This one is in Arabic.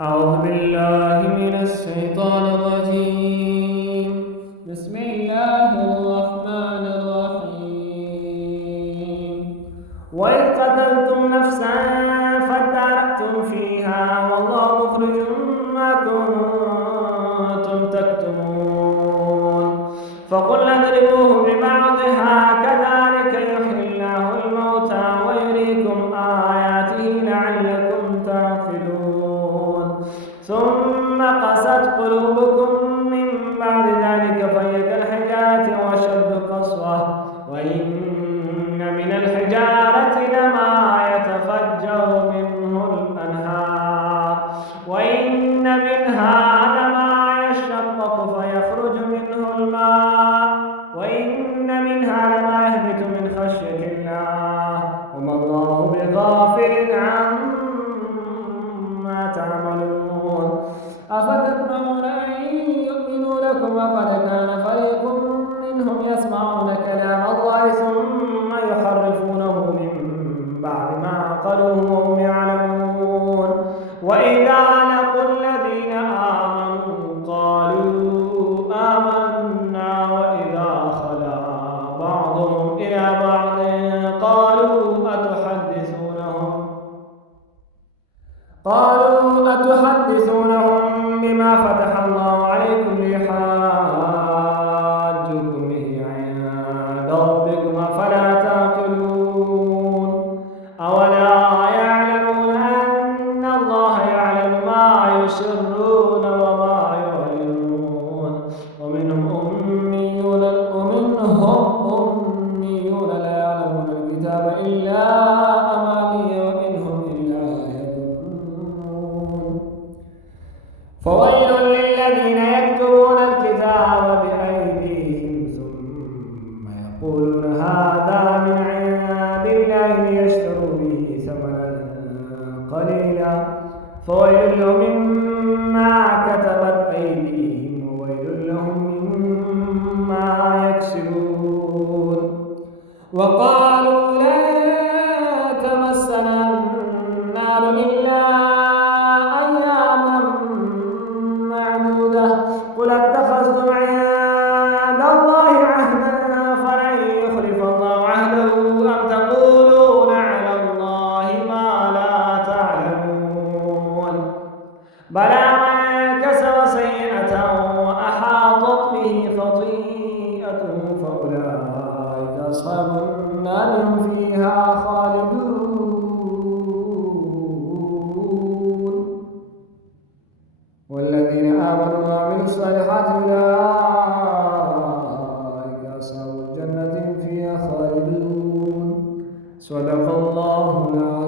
أعوذ بالله من الشيطان الرجيم. بسم الله الرحمن الرحيم. وإذ قتلتم نفسا فادارأتم فيها والله مخرج ما كنتم تكتمون فقلنا اضربوه ببعضها كذلك يحيي الله الموتى ويريكم آياته لعلكم تعقلون ثم قست قلوبكم من بعد ذلك فهي كالحجارة وأشد قسوة وإن من الحجارة لما يتفجر منه الأنهار وإن منها لما يشقق فيخرج منه الماء وإن منها لما يهبط من خشية الله وما الله بغافل عما تعملون أفتطمعون أن يؤمنوا لكم وقد كان فريق منهم يسمعون كلام الله ثم يحرفونه من بعد ما عقلوه وهم يعلمون وإذا لقوا الذين آمنوا قالوا آمنا وإذا خلا بعضهم إلى بعض قالوا أتحدثونهم بما فتح الله عليكم ليحاجوكم به عند ربكم أفلا تعقلون أولا يعلمون أن الله يعلم ما يسرون وما يعلنون ومنهم أميون لا يعلمون الكتاب إلا أماني ومنهم إلا يظنون فويل للذين يكتبون الكتاب بأيديهم ثم يقولون هذا من عند الله ليشتروا به ثمنا قليلا فويل لهم مما كتبت أيديهم وويل لهم مما يكسبون وقالوا لا تمسنا النار إلا أياما معدودة قل اتخذتم عند الله عهدا فلن يخلف الله عهده أم تقولون على الله ما لا تعلمون بلى من كسب سيئة وأحاطت به خطيئته فأولئك أصحاب النار هم فيها خالدون والذين آمنوا وعملوا الصالحات أولئك أصحاب الجنة هم فيها خالدون صدق الله العظيم.